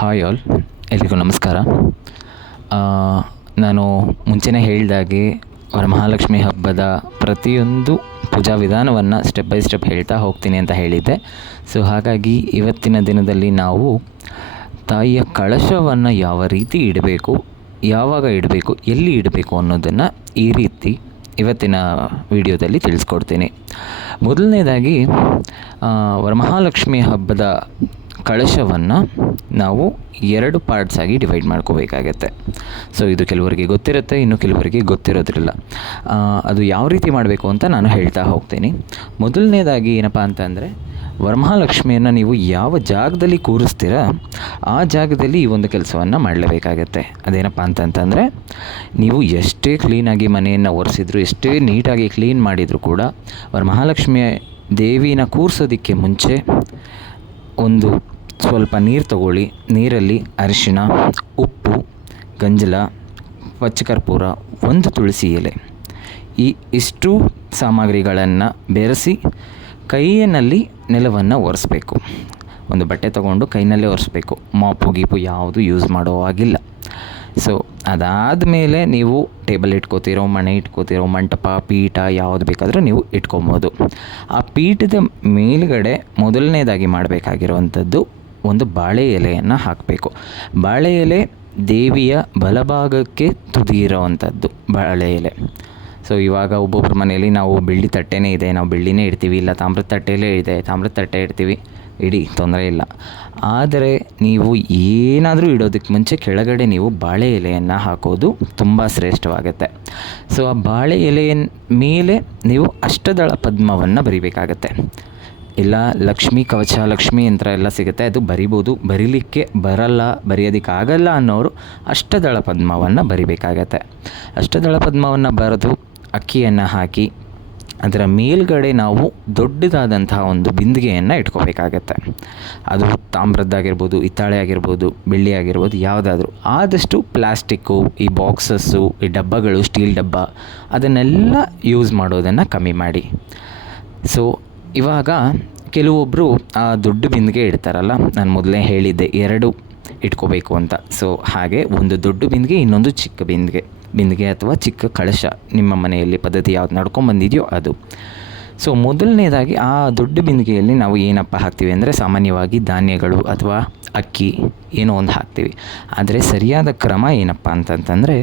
Hi all. ಎಲ್ರಿಗೂ ನಮಸ್ಕಾರ. ನಾನು ಮುಂಚೆನೇ ಹೇಳಿದಾಗೆ ವರಮಹಾಲಕ್ಷ್ಮಿ ಹಬ್ಬದ ಪ್ರತಿಯೊಂದು ಪೂಜಾ ವಿಧಾನವನ್ನು ಸ್ಟೆಪ್ ಬೈ ಸ್ಟೆಪ್ ಹೇಳ್ತಾ ಹೋಗ್ತೀನಿ ಅಂತ ಹೇಳಿದ್ದೆ. ಸೊ ಹಾಗಾಗಿ ಇವತ್ತಿನ ದಿನದಲ್ಲಿ ನಾವು ತಾಯಿಯ ಕಳಶವನ್ನು ಯಾವ ರೀತಿ ಇಡಬೇಕು, ಯಾವಾಗ ಇಡಬೇಕು, ಎಲ್ಲಿ ಇಡಬೇಕು ಅನ್ನೋದನ್ನು ಈ ರೀತಿ ಇವತ್ತಿನ ವಿಡಿಯೋದಲ್ಲಿ ತಿಳಿಸ್ಕೊಡ್ತೀನಿ. ಮೊದಲನೇದಾಗಿ ವರಮಹಾಲಕ್ಷ್ಮಿ ಹಬ್ಬದ ಕಳಶವನ್ನು ನಾವು ಎರಡು ಪಾರ್ಟ್ಸಾಗಿ ಡಿವೈಡ್ ಮಾಡ್ಕೋಬೇಕಾಗತ್ತೆ. ಸೊ ಇದು ಕೆಲವರಿಗೆ ಗೊತ್ತಿರುತ್ತೆ, ಇನ್ನು ಕೆಲವರಿಗೆ ಗೊತ್ತಿರೋದಿಲ್ಲ. ಅದು ಯಾವ ರೀತಿ ಮಾಡಬೇಕು ಅಂತ ನಾನು ಹೇಳ್ತಾ ಹೋಗ್ತೀನಿ. ಮೊದಲನೇದಾಗಿ ಏನಪ್ಪ ಅಂತಂದರೆ, ವರಮಹಾಲಕ್ಷ್ಮಿಯನ್ನು ನೀವು ಯಾವ ಜಾಗದಲ್ಲಿ ಕೂರಿಸ್ತೀರ, ಆ ಜಾಗದಲ್ಲಿ ಈ ಒಂದು ಕೆಲಸವನ್ನು ಮಾಡಲೇಬೇಕಾಗತ್ತೆ. ಅದೇನಪ್ಪ ಅಂತಂತಂದರೆ, ನೀವು ಎಷ್ಟೇ ಕ್ಲೀನಾಗಿ ಮನೆಯನ್ನು ಒರೆಸಿದ್ರು, ಎಷ್ಟೇ ನೀಟಾಗಿ ಕ್ಲೀನ್ ಮಾಡಿದರೂ ಕೂಡ, ವರಮಹಾಲಕ್ಷ್ಮಿಯ ದೇವಿನ ಕೂರಿಸೋದಕ್ಕೆ ಮುಂಚೆ ಒಂದು ಸ್ವಲ್ಪ ನೀರು ತಗೊಳ್ಳಿ. ನೀರಲ್ಲಿ ಅರಿಶಿಣ, ಉಪ್ಪು, ಗಂಜಲ, ಪಚ್ಚಕರ್ಪೂರ, ಒಂದು ತುಳಸಿ ಎಲೆ. ಈ ಇಷ್ಟು ಸಾಮಗ್ರಿಗಳನ್ನು ಬೆರೆಸಿ ಕೈಯಲ್ಲಿ ನೆಲವನ್ನು ಒರೆಸ್ಬೇಕು. ಒಂದು ಬಟ್ಟೆ ತಗೊಂಡು ಕೈನಲ್ಲೇ ಒರೆಸ್ಬೇಕು. ಮಾಪು ಗೀಪು ಯಾವುದು ಯೂಸ್ ಮಾಡೋ ಹಾಗಿಲ್ಲ. ಸೊ ಅದಾದ ಮೇಲೆ ನೀವು ಟೇಬಲ್ ಇಟ್ಕೋತಿರೋ, ಮಣೆ ಇಟ್ಕೋತಿರೋ, ಮಂಟಪ, ಪೀಠ ಯಾವುದು ಬೇಕಾದರೂ ನೀವು ಇಟ್ಕೊಬೋದು. ಆ ಪೀಠದ ಮೇಲುಗಡೆ ಮೊದಲನೇದಾಗಿ ಮಾಡಬೇಕಾಗಿರುವಂಥದ್ದು ಒಂದು ಬಾಳೆ ಎಲೆಯನ್ನು ಹಾಕಬೇಕು. ಬಾಳೆ ಎಲೆ ದೇವಿಯ ಬಲಭಾಗಕ್ಕೆ ತುದಿ ಇರೋವಂಥದ್ದು ಬಾಳೆ ಎಲೆ. ಸೊ ಇವಾಗ ಒಬ್ಬೊಬ್ಬರ ಮನೆಯಲ್ಲಿ ನಾವು ಬೆಳ್ಳಿ ತಟ್ಟೆನೇ ಇದೆ. ನಾವು ಬೆಳ್ಳಿನೇ ಇಡ್ತೀವಿ. ಇಲ್ಲ, ತಾಮ್ರದ ತಟ್ಟೆಯಲ್ಲೇ ಇದೆ. ತಾಮ್ರದ ತಟ್ಟೆ ಇಡ್ತೀವಿ. ಇಡಿ ತೊಂದರೆ ಇಲ್ಲ. ಆದರೆ ನೀವು ಏನಾದರೂ ಇಡೋದಕ್ಕೆ ಮುಂಚೆ ಕೆಳಗಡೆ ನೀವು ಬಾಳೆ ಎಲೆಯನ್ನು ಹಾಕೋದು ತುಂಬ ಶ್ರೇಷ್ಠವಾಗುತ್ತೆ. ಸೊ ಆ ಬಾಳೆ ಎಲೆಯ ಮೇಲೆ ನೀವು ಅಷ್ಟದಳ ಪದ್ಮವನ್ನು ಬರಿಬೇಕಾಗತ್ತೆ. ಇಲ್ಲ ಲಕ್ಷ್ಮಿ ಕವಚ ಲಕ್ಷ್ಮಿ ಯಂತ್ರ ಎಲ್ಲ ಸಿಗುತ್ತೆ. ಅದು ಬರಿಬೋದು. ಬರೀಲಿಕ್ಕೆ ಬರಲ್ಲ ಬರೆಯೋದಕ್ಕಾಗಲ್ಲ ಅನ್ನೋರು ಅಷ್ಟದಳ ಪದ್ಮವನ್ನು ಬರಿಬೇಕಾಗತ್ತೆ. ಅಷ್ಟದಳ ಪದ್ಮವನ್ನು ಬರೆದು ಅಕ್ಕಿಯನ್ನು ಹಾಕಿ ಅದರ ಮೇಲ್ಗಡೆ ನಾವು ದೊಡ್ಡದಾದಂತಹ ಒಂದು ಬಿಂದಿಗೆಯನ್ನು ಇಟ್ಕೋಬೇಕಾಗತ್ತೆ. ಅದು ತಾಮ್ರದ್ದಾಗಿರ್ಬೋದು, ಹಿತ್ತಾಳೆ ಆಗಿರ್ಬೋದು, ಬೆಳ್ಳಿ ಆಗಿರ್ಬೋದು, ಯಾವುದಾದ್ರೂ. ಆದಷ್ಟು ಪ್ಲಾಸ್ಟಿಕ್ಕು, ಈ ಬಾಕ್ಸಸ್ಸು, ಈ ಡಬ್ಬಗಳು, ಸ್ಟೀಲ್ ಡಬ್ಬ ಅದನ್ನೆಲ್ಲ ಯೂಸ್ ಮಾಡೋದನ್ನು ಕಮ್ಮಿ ಮಾಡಿ. ಸೊ ಇವಾಗ ಕೆಲವೊಬ್ಬರು ಆ ದೊಡ್ಡ ಬಿಂದಿಗೆ ಇಡ್ತಾರಲ್ಲ, ನಾನು ಮೊದಲೇ ಹೇಳಿದ್ದೆ ಎರಡು ಇಟ್ಕೋಬೇಕು ಅಂತ. ಸೊ ಹಾಗೆ ಒಂದು ದೊಡ್ಡ ಬಿಂದಿಗೆ, ಇನ್ನೊಂದು ಚಿಕ್ಕ ಬಿಂದಿಗೆ. ಬಿಂದಿಗೆ ಅಥವಾ ಚಿಕ್ಕ ಕಳಶ, ನಿಮ್ಮ ಮನೆಯಲ್ಲಿ ಪದ್ಧತಿ ಯಾವ್ದು ನಡ್ಕೊಂಬಂದಿದೆಯೋ ಅದು. ಸೊ ಮೊದಲನೇದಾಗಿ ಆ ದೊಡ್ಡ ಬಿಂದಿಗೆಯಲ್ಲಿ ನಾವು ಏನಪ್ಪ ಹಾಕ್ತೀವಿ ಅಂದರೆ ಸಾಮಾನ್ಯವಾಗಿ ಧಾನ್ಯಗಳು ಅಥವಾ ಅಕ್ಕಿ, ಏನೋ ಒಂದು ಹಾಕ್ತೀವಿ. ಆದರೆ ಸರಿಯಾದ ಕ್ರಮ ಏನಪ್ಪ ಅಂತಂತಂದರೆ,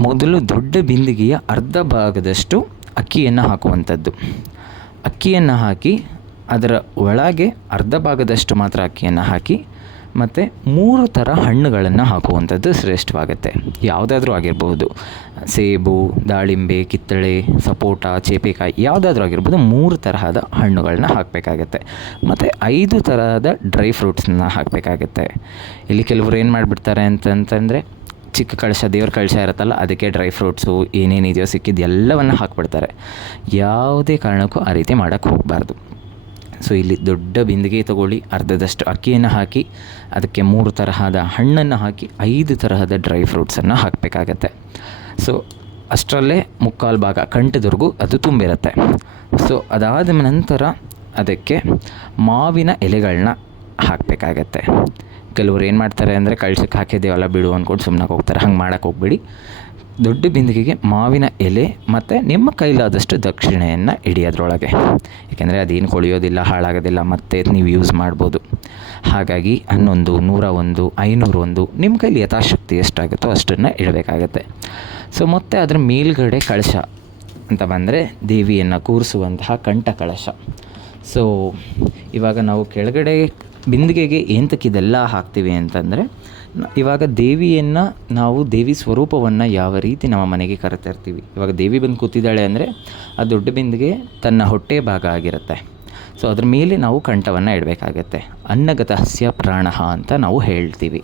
ಮೊದಲು ದೊಡ್ಡ ಬಿಂದಿಗೆಯ ಅರ್ಧ ಭಾಗದಷ್ಟು ಅಕ್ಕಿಯನ್ನು ಹಾಕುವಂಥದ್ದು. ಅಕ್ಕಿಯನ್ನು ಹಾಕಿ ಅದರ ಒಳಗೆ ಅರ್ಧ ಭಾಗದಷ್ಟು ಮಾತ್ರ ಅಕ್ಕಿಯನ್ನು ಹಾಕಿ ಮತ್ತು ಮೂರು ಥರ ಹಣ್ಣುಗಳನ್ನು ಹಾಕುವಂಥದ್ದು ಶ್ರೇಷ್ಠವಾಗುತ್ತೆ. ಯಾವುದಾದ್ರೂ ಆಗಿರ್ಬೋದು, ಸೇಬು, ದಾಳಿಂಬೆ, ಕಿತ್ತಳೆ, ಸಪೋಟ, ಚೇಪೆಕಾಯಿ ಯಾವುದಾದ್ರೂ ಆಗಿರ್ಬೋದು ಮೂರು ತರಹದ ಹಣ್ಣುಗಳನ್ನ ಹಾಕಬೇಕಾಗತ್ತೆ. ಮತ್ತು ಐದು ತರಹದ ಡ್ರೈ ಫ್ರೂಟ್ಸನ್ನ ಹಾಕಬೇಕಾಗತ್ತೆ. ಇಲ್ಲಿ ಕೆಲವರು ಏನು ಮಾಡಿಬಿಡ್ತಾರೆ ಅಂತಂತಂದರೆ ಚಿಕ್ಕ ಕಳಶ, ದೇವ್ರ ಕಳಶ ಇರುತ್ತಲ್ಲ, ಅದಕ್ಕೆ ಡ್ರೈ ಫ್ರೂಟ್ಸು ಏನೇನಿದೆಯೋ ಸಿಕ್ಕಿದ್ದು ಎಲ್ಲವನ್ನು ಹಾಕ್ಬಿಡ್ತಾರೆ. ಯಾವುದೇ ಕಾರಣಕ್ಕೂ ಆ ರೀತಿ ಮಾಡೋಕ್ಕೆ ಹೋಗಬಾರ್ದು. ಸೊ ಇಲ್ಲಿ ದೊಡ್ಡ ಬಿಂದಿಗೆ ತಗೊಳ್ಳಿ, ಅರ್ಧದಷ್ಟು ಅಕ್ಕಿಯನ್ನು ಹಾಕಿ, ಅದಕ್ಕೆ ಮೂರು ತರಹದ ಹಣ್ಣನ್ನು ಹಾಕಿ, ಐದು ತರಹದ ಡ್ರೈ ಫ್ರೂಟ್ಸನ್ನು ಹಾಕಬೇಕಾಗತ್ತೆ. ಸೊ ಅಷ್ಟರಲ್ಲೇ ಮುಕ್ಕಾಲು ಭಾಗ ಕಂಠದವರೆಗೂ ಅದು ತುಂಬಿರುತ್ತೆ. ಸೊ ಅದಾದ ನಂತರ ಅದಕ್ಕೆ ಮಾವಿನ ಎಲೆಗಳನ್ನ ಹಾಕಬೇಕಾಗತ್ತೆ. ಕೆಲವ್ರು ಏನು ಮಾಡ್ತಾರೆ ಅಂದರೆ ಕಳ್ಸಕ್ಕೆ ಹಾಕಿದ್ದೇವಲ್ಲ ಬಿಡು ಅಂದ್ಕೊಂಡು ಸುಮ್ಮನೆ ಹೋಗ್ತಾರೆ. ಹಂಗೆ ಮಾಡೋಕ್ಕೆ ಹೋಗ್ಬೇಡಿ. ದೊಡ್ಡ ಬಿಂದಿಗೆಗೆ ಮಾವಿನ ಎಲೆ ಮತ್ತು ನಿಮ್ಮ ಕೈಲಾದಷ್ಟು ದಕ್ಷಿಣೆಯನ್ನು ಇಡಿ ಅದರೊಳಗೆ ಏಕೆಂದರೆ ಅದೇನು ಕೊಳೆಯೋದಿಲ್ಲ, ಹಾಳಾಗೋದಿಲ್ಲ, ಮತ್ತೆ ನೀವು ಯೂಸ್ ಮಾಡ್ಬೋದು. ಹಾಗಾಗಿ ಹನ್ನೊಂದು, ನೂರ ಒಂದು, ಐನೂರು ಒಂದು ನಿಮ್ಮ ಕೈಲಿ ಯಥಾಶಕ್ತಿ ಎಷ್ಟಾಗುತ್ತೋ ಅಷ್ಟನ್ನು ಇಡಬೇಕಾಗತ್ತೆ. ಸೊ ಮತ್ತೆ ಅದರ ಮೇಲ್ಗಡೆ ಕಳಶ ಅಂತ ಬಂದರೆ ದೇವಿಯನ್ನು ಕೂರಿಸುವಂತಹ ಕಂಠ ಕಳಶ ಸೊ ಇವಾಗ ನಾವು ಕೆಳಗಡೆ ಬಿಂದಿಗೆಗೆ ಏಂತಕ್ಕೆ ಇದೆಲ್ಲ ಹಾಕ್ತೀವಿ ಅಂತಂದರೆ ಇವಾಗ ದೇವಿಯನ್ನು ನಾವು ದೇವಿ ಸ್ವರೂಪವನ್ನು ಯಾವ ರೀತಿ ನಮ್ಮ ಮನೆಗೆ ಕರೆತರ್ತೀವಿ. ಇವಾಗ ದೇವಿ ಬಂದು ಕೂತಿದ್ದಾಳೆ ಅಂದರೆ, ಆ ದೊಡ್ಡ ಬಿಂದಿಗೆ ತನ್ನ ಹೊಟ್ಟೆ ಭಾಗ ಆಗಿರುತ್ತೆ. ಸೊ ಅದ್ರ ಮೇಲೆ ನಾವು ಕಂಠವನ್ನು ಇಡಬೇಕಾಗತ್ತೆ. ಅನ್ನಗತಸ್ಯ ಪ್ರಾಣ ಅಂತ ನಾವು ಹೇಳ್ತೀವಿ.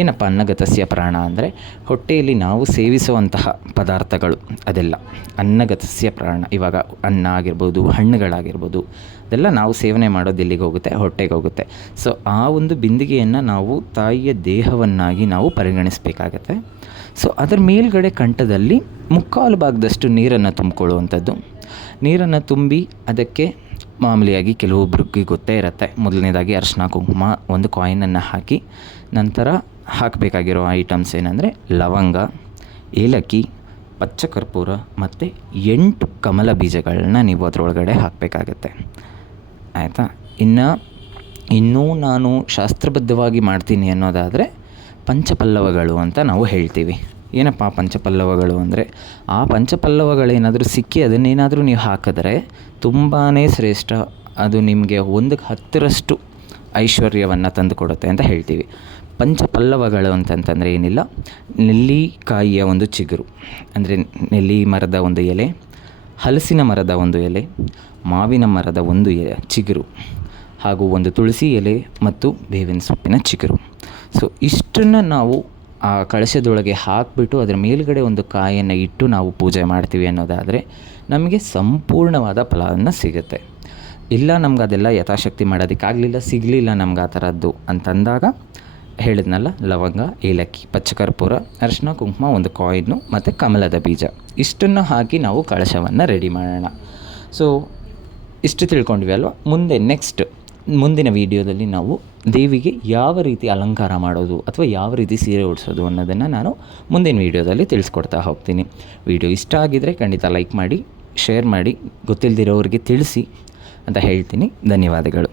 ಏನಪ್ಪ ಅನ್ನಗತಸ್ಯ ಪ್ರಾಣ ಅಂದರೆ ಹೊಟ್ಟೆಯಲ್ಲಿ ನಾವು ಸೇವಿಸುವಂತಹ ಪದಾರ್ಥಗಳು ಅದೆಲ್ಲ. ಅನ್ನಗತಸ್ಯ ಪ್ರಾಣ, ಇವಾಗ ಅನ್ನ ಆಗಿರ್ಬೋದು, ಹಣ್ಣುಗಳಾಗಿರ್ಬೋದು, ಅದೆಲ್ಲ ನಾವು ಸೇವನೆ ಮಾಡೋದು ಎಲ್ಲಿಗೆ ಹೋಗುತ್ತೆ? ಹೊಟ್ಟೆಗೆ ಹೋಗುತ್ತೆ. ಸೊ ಆ ಒಂದು ಬಿಂದಿಗೆಯನ್ನು ನಾವು ತಾಯಿಯ ದೇಹವನ್ನಾಗಿ ನಾವು ಪರಿಗಣಿಸಬೇಕಾಗತ್ತೆ. ಸೊ ಅದರ ಮೇಲ್ಗಡೆ ಕಂಠದಲ್ಲಿ ಮುಕ್ಕಾಲು ಭಾಗದಷ್ಟು ನೀರನ್ನು ತುಂಬಿಕೊಳ್ಳುವಂಥದ್ದು. ನೀರನ್ನು ತುಂಬಿ ಅದಕ್ಕೆ ಮಾಮೂಲಿಯಾಗಿ ಕೆಲವೊಬ್ರಿಗೆ ಗೊತ್ತೇ ಇರುತ್ತೆ. ಮೊದಲನೇದಾಗಿ ಅರ್ಶನ ಕುಂಕುಮ, ಒಂದು ಕಾಯಿನನ್ನು ಹಾಕಿ, ನಂತರ ಹಾಕಬೇಕಾಗಿರೋ ಐಟಮ್ಸ್ ಏನಂದರೆ ಲವಂಗ, ಏಲಕ್ಕಿ ಪಚ್ಚ ಕರ್ಪೂರ ಮತ್ತು ಎಂಟು ಕಮಲ ಬೀಜಗಳನ್ನ ನೀವು ಅದರೊಳಗಡೆ ಹಾಕಬೇಕಾಗತ್ತೆ. ಆಯಿತಾ? ಇನ್ನು ಇನ್ನೂ ನಾನು ಶಾಸ್ತ್ರಬದ್ಧವಾಗಿ ಮಾಡ್ತೀನಿ ಅನ್ನೋದಾದರೆ ಪಂಚಪಲ್ಲವಗಳು ಅಂತ ನಾವು ಹೇಳ್ತೀವಿ. ಏನಪ್ಪ ಪಂಚಪಲ್ಲವಗಳು ಅಂದರೆ ಆ ಪಂಚಪಲ್ಲವಗಳೇನಾದರೂ ಸಿಕ್ಕಿ ಅದನ್ನೇನಾದರೂ ನೀವು ಹಾಕಿದ್ರೆ ತುಂಬಾ ಶ್ರೇಷ್ಠ. ಅದು ನಿಮಗೆ ಒಂದಕ್ಕೆ ಹತ್ತರಷ್ಟು ಐಶ್ವರ್ಯವನ್ನು ತಂದುಕೊಡುತ್ತೆ ಅಂತ ಹೇಳ್ತೀವಿ. ಪಂಚಪಲ್ಲವಗಳು ಅಂತಂತಂದರೆ ಏನಿಲ್ಲ. ನೆಲ್ಲಿಕಾಯಿಯ ಒಂದು ಚಿಗುರು. ಅಂದರೆ ನೆಲ್ಲಿ ಮರದ ಒಂದು ಎಲೆ, ಹಲಸಿನ ಮರದ ಒಂದು ಎಲೆ, ಮಾವಿನ ಮರದ ಒಂದು ಎ, ಚಿಗುರು, ಹಾಗೂ ಒಂದು ತುಳಸಿ ಎಲೆ ಮತ್ತು ಬೇವಿನ ಸೊಪ್ಪಿನ ಚಿಗುರು. ಸೊ ಇಷ್ಟನ್ನು ನಾವು ಆ ಕಳಶದೊಳಗೆ ಹಾಕಿಬಿಟ್ಟು ಅದರ ಮೇಲುಗಡೆ ಒಂದು ಕಾಯನ್ನು ಇಟ್ಟು ನಾವು ಪೂಜೆ ಮಾಡ್ತೀವಿ ಅನ್ನೋದಾದರೆ ನಮಗೆ ಸಂಪೂರ್ಣವಾದ ಫಲವನ್ನು ಸಿಗುತ್ತೆ. ಇಲ್ಲ ನಮ್ಗೆ ಅದೆಲ್ಲ ಯಥಾಶಕ್ತಿ ಮಾಡೋದಕ್ಕಾಗಲಿಲ್ಲ, ಸಿಗಲಿಲ್ಲ ನಮ್ಗೆ ಆ ಥರದ್ದು ಅಂತಂದಾಗ ಹೇಳಿದ್ನಲ್ಲ, ಲವಂಗ, ಏಲಕ್ಕಿ, ಪಚ್ಚಕರ್ಪೂರ, ಅರಿಶಿನ, ಕುಂಕುಮ, ಒಂದು ಕಾಯಿನು ಮತ್ತು ಕಮಲದ ಬೀಜ. ಇಷ್ಟನ್ನು ಹಾಕಿ ನಾವು ಕಳಶವನ್ನು ರೆಡಿ ಮಾಡೋಣ. ಸೊ ಇಷ್ಟು ತಿಳ್ಕೊಂಡ್ವಿ ಅಲ್ವಾ? ಮುಂದೆ ನೆಕ್ಸ್ಟ್ ಮುಂದಿನ ವೀಡಿಯೋದಲ್ಲಿ ನಾವು ದೇವಿಗೆ ಯಾವ ರೀತಿ ಅಲಂಕಾರ ಮಾಡೋದು ಅಥವಾ ಯಾವ ರೀತಿ ಸೀರೆ ಉಡಿಸೋದು ಅನ್ನೋದನ್ನು ನಾನು ಮುಂದಿನ ವೀಡಿಯೋದಲ್ಲಿ ತಿಳಿಸ್ಕೊಡ್ತಾ ಹೋಗ್ತೀನಿ. ವಿಡಿಯೋ ಇಷ್ಟ ಆಗಿದರೆ ಖಂಡಿತ ಲೈಕ್ ಮಾಡಿ ಶೇರ್ ಮಾಡಿ ಗೊತ್ತಿಲ್ಲದಿರೋರಿಗೆ ತಿಳಿಸಿ ಅಂತ ಹೇಳ್ತೀನಿ. ಧನ್ಯವಾದಗಳು.